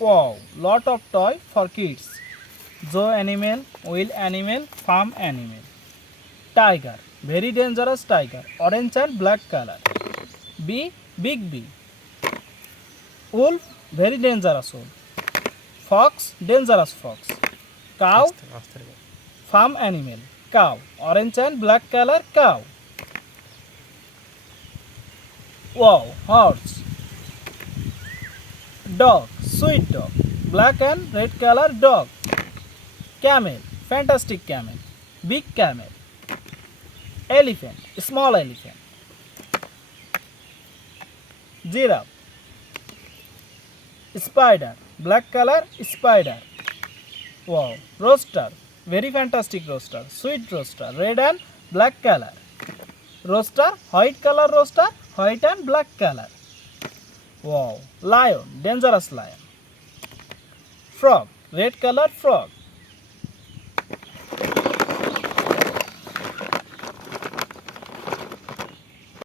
Wow, lot of toy for kids. Zoo animal, wild animal, farm animal. Tiger, very dangerous tiger, orange and black color. Bee, big bee. Wolf, very dangerous wolf. Fox, dangerous fox. Cow, farm animal, cow, orange and black color cow. Wow, horse. Dog, sweet dog, black and red color dog. Camel, fantastic camel, big camel. Elephant, small elephant. Giraffe, spider, black color spider. Wow, rooster, very fantastic rooster, sweet rooster, red and black color. Rooster, white and black color. Wow, lion, dangerous lion. Frog, red color frog.